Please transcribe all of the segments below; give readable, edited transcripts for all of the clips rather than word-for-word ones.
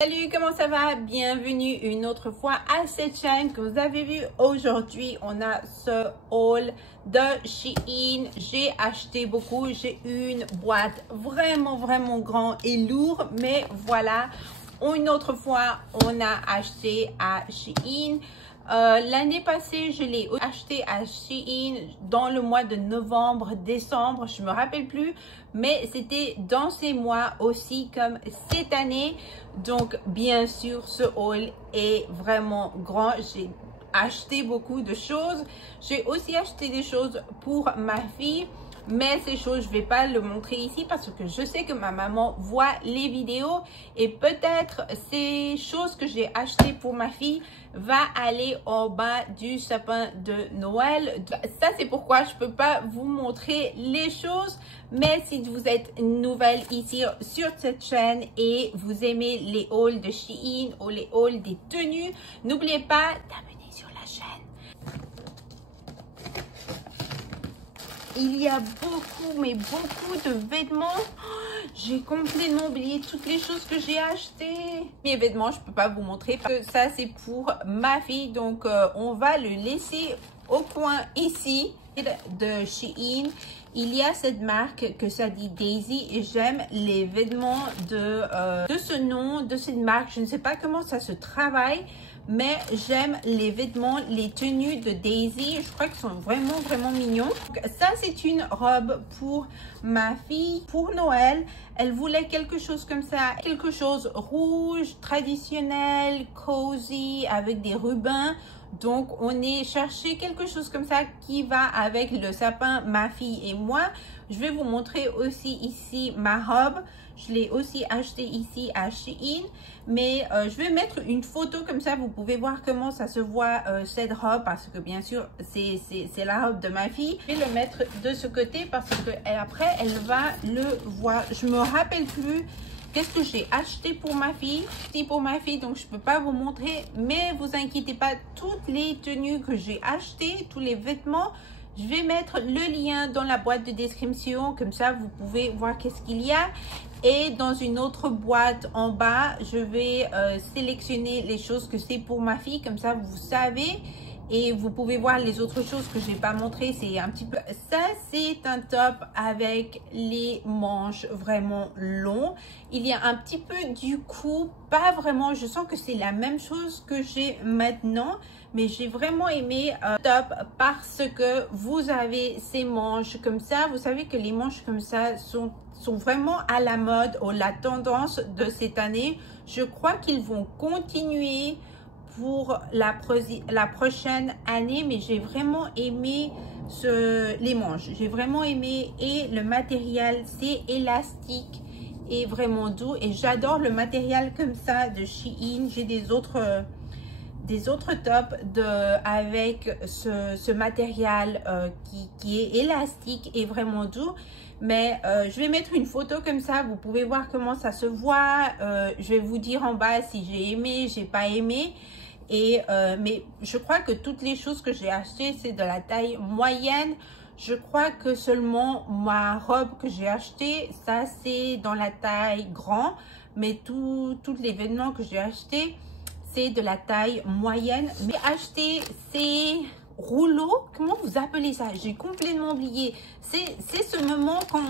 Salut, comment ça va? Bienvenue une autre fois à cette chaîne. Comme vous avez vu, aujourd'hui, on a ce haul de Shein. J'ai acheté beaucoup. J'ai une boîte vraiment grand et lourd. Mais voilà, une autre fois, on a acheté à Shein. L'année passée, je l'ai acheté à Shein dans le mois de novembre, décembre, je me rappelle plus, mais c'était dans ces mois aussi comme cette année. Donc, bien sûr, ce haul est vraiment grand. J'ai acheté beaucoup de choses. J'ai aussi acheté des choses pour ma fille. Mais ces choses, je vais pas le montrer ici parce que je sais que ma maman voit les vidéos et peut-être ces choses que j'ai achetées pour ma fille va aller en bas du sapin de Noël. Ça, c'est pourquoi je peux pas vous montrer les choses. Mais si vous êtes nouvelle ici sur cette chaîne et vous aimez les hauls de Shein ou les hauls des tenues, n'oubliez pas d'abonner sur la chaîne. Il y a beaucoup, mais beaucoup de vêtements. J'ai complètement oublié toutes les choses que j'ai achetées. Mes vêtements, je peux pas vous montrer parce que ça, c'est pour ma fille. Donc, on va le laisser au coin ici de Shein. Il y a cette marque que ça dit Daisy et j'aime les vêtements de ce nom, de cette marque. Je ne sais pas comment ça se travaille. Mais j'aime les vêtements, les tenues de Daisy. Je crois qu'ils sont vraiment mignons. Donc, ça, c'est une robe pour ma fille pour Noël. Elle voulait quelque chose comme ça. Quelque chose rouge, traditionnel, cozy, avec des rubans. Donc, on est cherché quelque chose comme ça qui va avec le sapin, ma fille et moi. Je vais vous montrer aussi ici ma robe. Je l'ai aussi acheté ici à Shein. Mais je vais mettre une photo comme ça. Vous pouvez voir comment ça se voit cette robe. Parce que bien sûr, c'est la robe de ma fille. Je vais le mettre de ce côté parce que après, elle va le voir. Je me rappelle plus. Qu'est-ce que j'ai acheté pour ma fille? C'est pour ma fille, donc je peux pas vous montrer. Mais vous inquiétez pas, toutes les tenues que j'ai achetées, tous les vêtements, je vais mettre le lien dans la boîte de description. Comme ça, vous pouvez voir qu'est-ce qu'il y a. Et dans une autre boîte en bas, je vais sélectionner les choses que c'est pour ma fille. Comme ça, vous savez. Et vous pouvez voir les autres choses que je n'ai pas montré. C'est un petit peu... Ça, c'est un top avec les manches vraiment longs. Il y a un petit peu du cou. Pas vraiment. Je sens que c'est la même chose que j'ai maintenant. Mais j'ai vraiment aimé top parce que vous avez ces manches comme ça. Vous savez que les manches comme ça sont vraiment à la mode ou la tendance de cette année. Je crois qu'ils vont continuer pour la prochaine année, mais j'ai vraiment aimé les manches. J'ai vraiment aimé et le matériel, c'est élastique et vraiment doux. Et j'adore le matériel comme ça de Shein. J'ai des autres tops avec ce matériel qui est élastique et vraiment doux. Mais je vais mettre une photo comme ça, vous pouvez voir comment ça se voit. Je vais vous dire en bas si j'ai aimé, j'ai pas aimé. Mais je crois que toutes les choses que j'ai achetées, c'est de la taille moyenne. Je crois que seulement ma robe que j'ai achetée, ça c'est dans la taille grand. Mais tous les vêtements que j'ai achetés, c'est de la taille moyenne. Mais acheter ces rouleaux, comment vous appelez ça? J'ai complètement oublié. C'est ce moment quand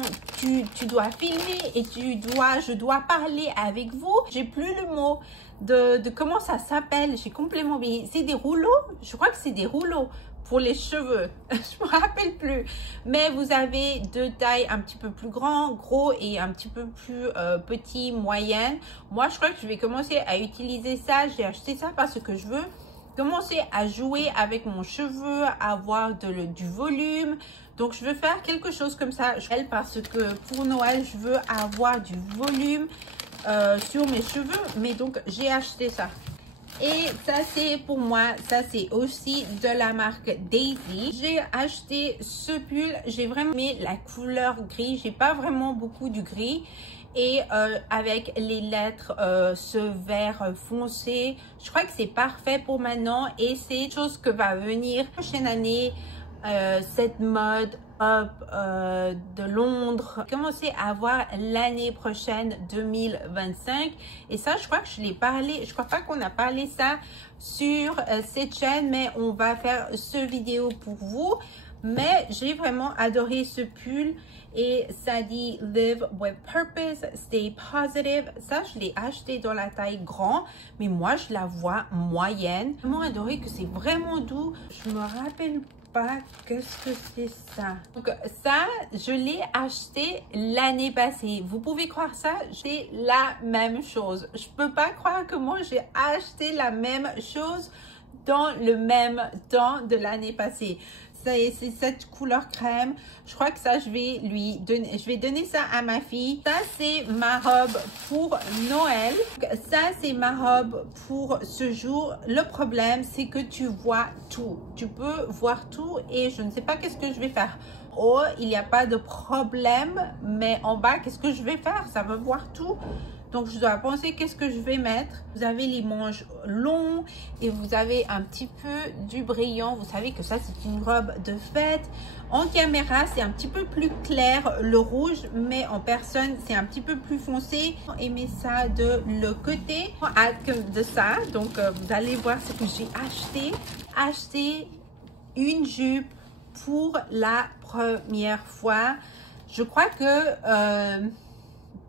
tu dois filmer et je dois parler avec vous. J'ai plus le mot de comment ça s'appelle. J'ai complètement oublié. C'est des rouleaux? Je crois que c'est des rouleaux pour les cheveux. Je me rappelle plus. Mais vous avez deux tailles un petit peu plus gros et un petit peu plus petit, moyenne. Moi, je crois que je vais commencer à utiliser ça. J'ai acheté ça parce que je veux commencer à jouer avec mon cheveu, avoir du volume. Donc, je veux faire quelque chose comme ça parce que pour Noël, je veux avoir du volume sur mes cheveux. Mais donc, j'ai acheté ça. Et ça, c'est pour moi, ça c'est aussi de la marque Daisy. J'ai acheté ce pull, j'ai vraiment aimé la couleur gris. J'ai pas vraiment beaucoup du gris. Et avec les lettres, ce vert foncé, je crois que c'est parfait pour maintenant. Et c'est une chose que va venir la prochaine année, cette mode de Londres. Commencer à voir l'année prochaine 2025 et ça je crois que je l'ai parlé, je crois pas qu'on a parlé ça sur cette chaîne, mais on va faire ce vidéo pour vous. Mais j'ai vraiment adoré ce pull et ça dit Live with Purpose, Stay Positive. Ça, je l'ai acheté dans la taille grand, mais moi, je la vois moyenne. J'ai vraiment adoré que c'est vraiment doux. Je me rappelle pas qu'est-ce que c'est ça. Donc ça, je l'ai acheté l'année passée. Vous pouvez croire ça, c'est la même chose. Je peux pas croire que moi, j'ai acheté la même chose dans le même temps de l'année passée. C'est cette couleur crème. Je crois que ça, je vais donner ça à ma fille. Ça, c'est ma robe pour Noël. Ça, c'est ma robe pour ce jour. Le problème, c'est que tu vois tout. Tu peux voir tout et je ne sais pas qu'est-ce que je vais faire. Oh, il n'y a pas de problème, mais en bas, qu'est-ce que je vais faire? Ça va voir tout. Donc, je dois penser qu'est-ce que je vais mettre. Vous avez les manches longs et vous avez un petit peu du brillant. Vous savez que ça, c'est une robe de fête. En caméra, c'est un petit peu plus clair, le rouge, mais en personne, c'est un petit peu plus foncé. Aimez ça de le côté de ça. Donc, vous allez voir ce que j'ai acheté. Acheté une jupe pour la première fois. Je crois que...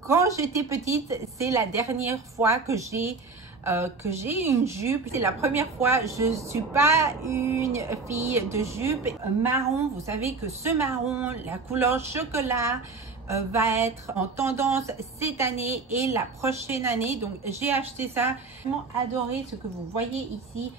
quand j'étais petite, c'est la dernière fois que j'ai une jupe. C'est la première fois. Je suis pas une fille de jupe marron. Vous savez que ce marron, la couleur chocolat, va être en tendance cette année et la prochaine année. Donc, j'ai acheté ça. J'ai vraiment adoré ce que vous voyez ici.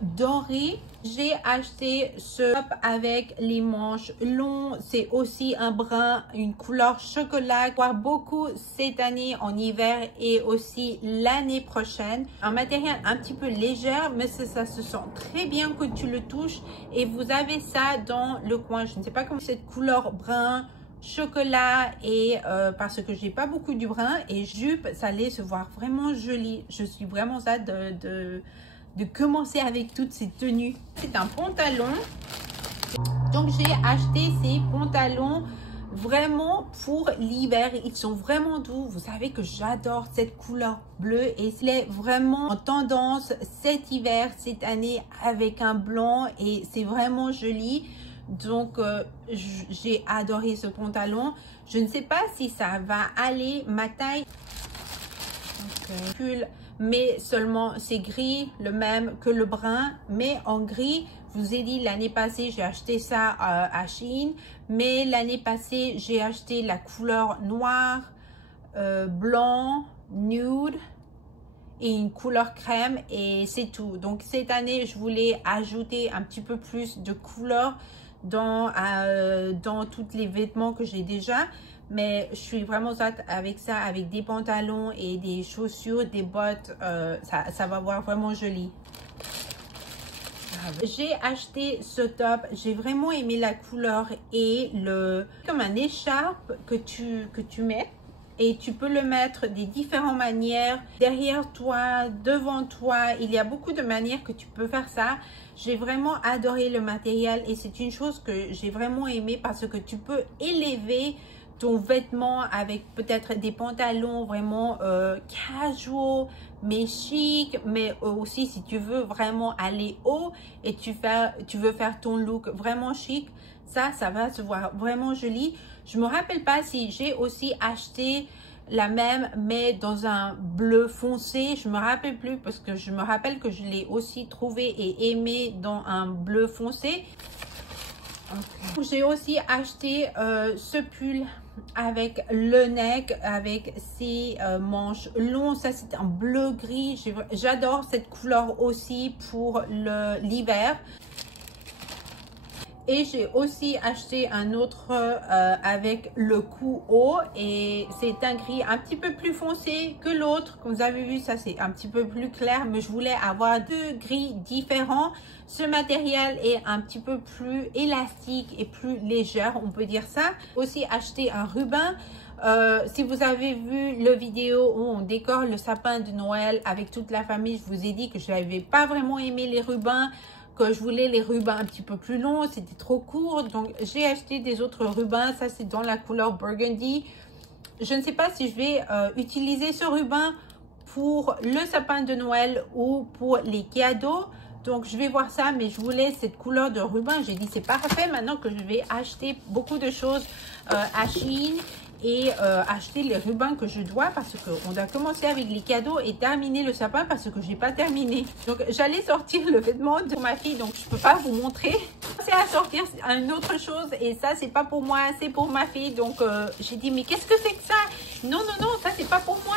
Doré. J'ai acheté ce top avec les manches longs. C'est aussi un brun, une couleur chocolat. Voir beaucoup cette année en hiver et aussi l'année prochaine. Un matériel un petit peu léger, mais ça se sent très bien que tu le touches. Et vous avez ça dans le coin. Je ne sais pas comment cette couleur brun chocolat et parce que j'ai pas beaucoup du brun et jupe, ça allait se voir vraiment joli. Je suis vraiment hâte de commencer avec toutes ces tenues. C'est un pantalon. Donc, j'ai acheté ces pantalons vraiment pour l'hiver. Ils sont vraiment doux. Vous savez que j'adore cette couleur bleue et c'est vraiment en tendance cet hiver, cette année avec un blanc et c'est vraiment joli. Donc, j'ai adoré ce pantalon. Je ne sais pas si ça va aller ma taille. Pull, mais seulement c'est gris, le même que le brun, mais en gris. Je vous ai dit l'année passée j'ai acheté ça à Shein, mais l'année passée j'ai acheté la couleur noire, blanc, nude et une couleur crème et c'est tout. Donc cette année je voulais ajouter un petit peu plus de couleur dans tous les vêtements que j'ai déjà. Mais je suis vraiment hâte avec ça, avec des pantalons et des chaussures, des bottes. Ça va voir vraiment joli. J'ai acheté ce top. J'ai vraiment aimé la couleur et comme un écharpe que tu mets. Et tu peux le mettre de différentes manières. Derrière toi, devant toi. Il y a beaucoup de manières que tu peux faire ça. J'ai vraiment adoré le matériel. Et c'est une chose que j'ai vraiment aimé parce que tu peux élever ton vêtement avec peut-être des pantalons vraiment casual mais chic, mais aussi si tu veux vraiment aller haut et tu veux faire ton look vraiment chic, ça va se voir vraiment joli. Je me rappelle pas si j'ai aussi acheté la même mais dans un bleu foncé, je me rappelle plus parce que je me rappelle que je l'ai aussi trouvé et aimé dans un bleu foncé. Okay. J'ai aussi acheté ce pull avec le neck, avec ses manches longues. Ça, c'est un bleu gris. J'adore cette couleur aussi pour l'hiver. Et j'ai aussi acheté un autre avec le cou haut et c'est un gris un petit peu plus foncé que l'autre. Comme vous avez vu, ça c'est un petit peu plus clair, mais je voulais avoir deux gris différents. Ce matériel est un petit peu plus élastique et plus léger, on peut dire ça. Aussi acheté un ruban. Si vous avez vu le vidéo où on décore le sapin de Noël avec toute la famille, je vous ai dit que je n'avais pas vraiment aimé les rubans. que je voulais les rubans un petit peu plus longs, c'était trop court. Donc, j'ai acheté des autres rubans. Ça, c'est dans la couleur burgundy. Je ne sais pas si je vais utiliser ce ruban pour le sapin de Noël ou pour les cadeaux. Donc, je vais voir ça, mais je voulais cette couleur de ruban. J'ai dit, c'est parfait maintenant que je vais acheter beaucoup de choses à Shein et acheter les rubans que je dois parce qu'on doit commencer avec les cadeaux et terminer le sapin parce que je n'ai pas terminé. Donc, j'allais sortir le vêtement de ma fille, donc je ne peux pas vous montrer. C'est à sortir une autre chose et ça, c'est pas pour moi, c'est pour ma fille. Donc, j'ai dit, mais qu'est-ce que c'est que ça? Non, non, non, ça, c'est pas pour moi.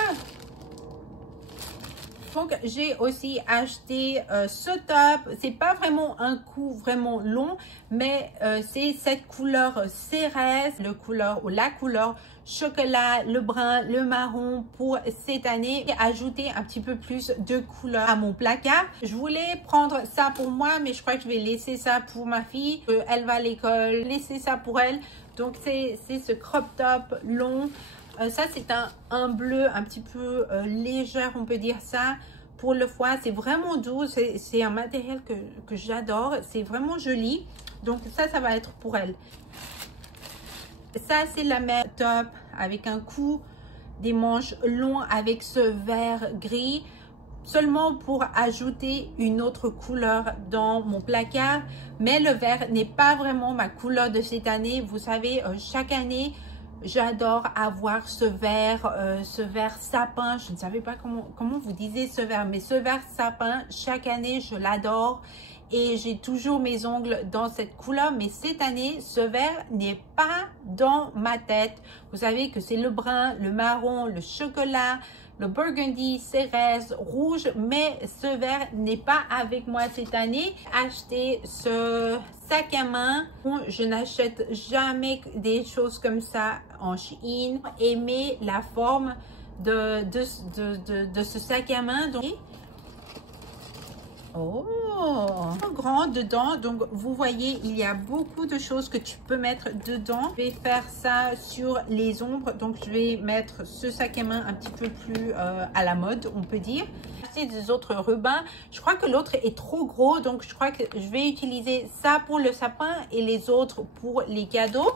Donc, j'ai aussi acheté ce top. C'est pas vraiment un coup vraiment long, mais c'est cette couleur cérèse, la couleur chocolat, le brun, le marron pour cette année. Et ajouter un petit peu plus de couleur à mon placard. Je voulais prendre ça pour moi, mais je crois que je vais laisser ça pour ma fille. Elle va à l'école, laisser ça pour elle. Donc, c'est ce crop top long. Ça, c'est un bleu un petit peu léger, on peut dire ça. Pour le foie, c'est vraiment doux. C'est un matériel que j'adore. C'est vraiment joli. Donc, ça va être pour elle. Ça, c'est la même top avec un cou, des manches longs avec ce vert gris. Seulement pour ajouter une autre couleur dans mon placard. Mais le vert n'est pas vraiment ma couleur de cette année. Vous savez, chaque année, j'adore avoir ce vert sapin. Je ne savais pas comment vous disiez ce vert, mais ce vert sapin, chaque année, je l'adore. Et j'ai toujours mes ongles dans cette couleur. Mais cette année, ce vert n'est pas dans ma tête. Vous savez que c'est le brun, le marron, le chocolat, le burgundy, cérèse, rouge. Mais ce vert n'est pas avec moi cette année. Acheter ce sac à main. Je n'achète jamais des choses comme ça en Shein. Aimer la forme de ce sac à main. Donc, oh, grand dedans. Donc, vous voyez, il y a beaucoup de choses que tu peux mettre dedans. Je vais faire ça sur les ombres. Donc, je vais mettre ce sac à main un petit peu plus à la mode, on peut dire. C'est des autres rubans. Je crois que l'autre est trop gros. Donc, je crois que je vais utiliser ça pour le sapin et les autres pour les cadeaux.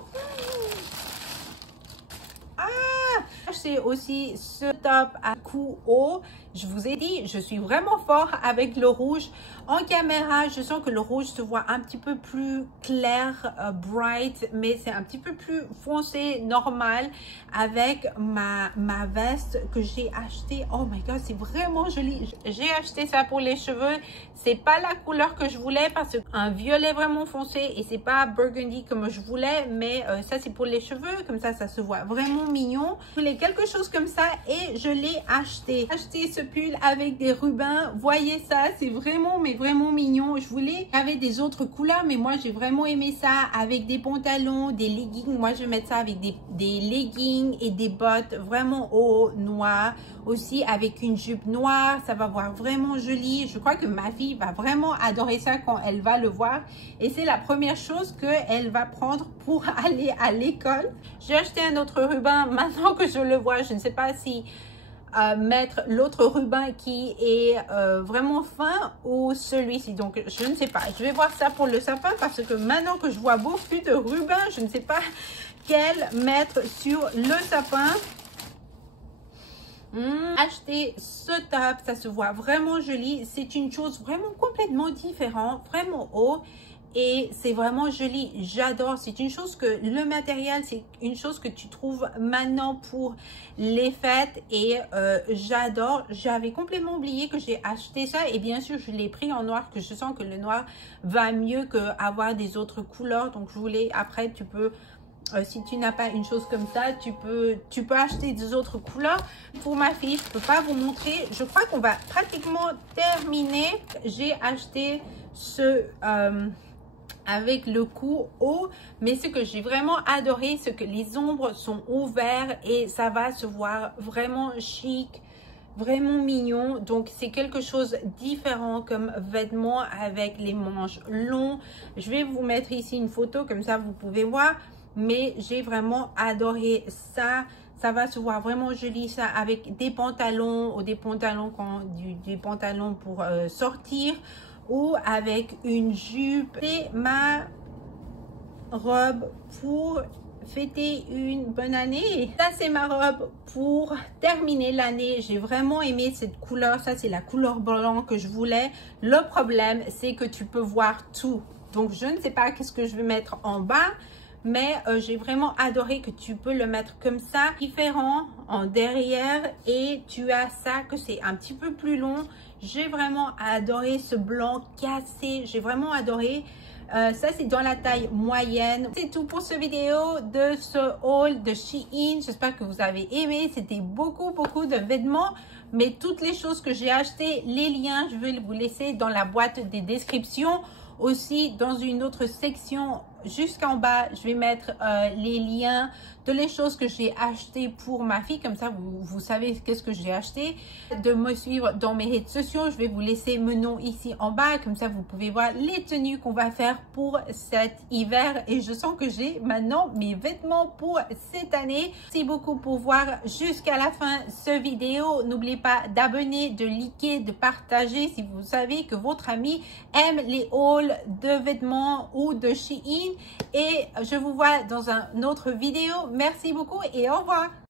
C'est aussi ce top à cou haut. Je vous ai dit, je suis vraiment fort avec le rouge. En caméra, je sens que le rouge se voit un petit peu plus clair, bright, mais c'est un petit peu plus foncé, normal, avec ma veste que j'ai achetée. Oh my god, c'est vraiment joli. J'ai acheté ça pour les cheveux. C'est pas la couleur que je voulais parce qu'un violet vraiment foncé et c'est pas burgundy comme je voulais, mais ça c'est pour les cheveux. Comme ça se voit vraiment mignon. Je voulais quelque chose comme ça et je l'ai acheté. Acheté ce pull avec des rubans. Voyez ça, c'est vraiment, mais vraiment mignon. Je voulais avec des autres couleurs, mais moi j'ai vraiment aimé ça avec des pantalons, des leggings. Moi je vais mettre ça avec des leggings et des bottes vraiment haut, noir. Aussi avec une jupe noire, ça va voir vraiment joli. Je crois que ma fille va vraiment adorer ça quand elle va le voir. Et c'est la première chose qu'elle va prendre pour aller à l'école. J'ai acheté un autre ruban maintenant que je le vois. Je ne sais pas si mettre l'autre ruban qui est vraiment fin ou celui-ci. Donc, je ne sais pas. Je vais voir ça pour le sapin parce que maintenant que je vois beaucoup de rubans, je ne sais pas quel mettre sur le sapin. Acheter ce top, ça se voit vraiment joli. C'est une chose vraiment complètement différente, vraiment haut. Et c'est vraiment joli, j'adore. C'est une chose que le matériel, c'est une chose que tu trouves maintenant pour les fêtes et j'adore. J'avais complètement oublié que j'ai acheté ça et bien sûr je l'ai pris en noir, que je sens que le noir va mieux qu'avoir des autres couleurs. Donc je voulais, après tu peux, si tu n'as pas une chose comme ça, tu peux acheter des autres couleurs. Pour ma fille, je peux pas vous montrer. Je crois qu'on va pratiquement terminer. J'ai acheté ce avec le cou haut, mais ce que j'ai vraiment adoré, c'est que les ombres sont ouvertes et ça va se voir vraiment chic, vraiment mignon. Donc c'est quelque chose de différent comme vêtement avec les manches longs. Je vais vous mettre ici une photo, comme ça vous pouvez voir, mais j'ai vraiment adoré ça. Ça va se voir vraiment joli ça avec des pantalons ou des pantalons pour sortir ou avec une jupe. C'est ma robe pour fêter une bonne année. Ça, c'est ma robe pour terminer l'année. J'ai vraiment aimé cette couleur. Ça, c'est la couleur blanc que je voulais. Le problème, c'est que tu peux voir tout. Donc, je ne sais pas qu'est-ce que je vais mettre en bas. Mais j'ai vraiment adoré que tu peux le mettre comme ça, différent en derrière. Et tu as ça que c'est un petit peu plus long. J'ai vraiment adoré ce blanc cassé. J'ai vraiment adoré. Ça, c'est dans la taille moyenne. C'est tout pour cette vidéo de ce haul de Shein. J'espère que vous avez aimé. C'était beaucoup de vêtements. Mais toutes les choses que j'ai achetées, les liens, je vais vous laisser dans la boîte des descriptions. Aussi, dans une autre section, jusqu'en bas, je vais mettre les liens de les choses que j'ai achetées pour ma fille. Comme ça, vous savez qu'est-ce que j'ai acheté. De me suivre dans mes réseaux sociaux, je vais vous laisser mon nom ici en bas. Comme ça, vous pouvez voir les tenues qu'on va faire pour cet hiver. Et je sens que j'ai maintenant mes vêtements pour cette année. Merci beaucoup pour voir jusqu'à la fin cette vidéo. N'oubliez pas d'abonner, de liker, de partager si vous savez que votre ami aime les hauls de vêtements ou de Shein. Et je vous vois dans une autre vidéo. Merci beaucoup et au revoir.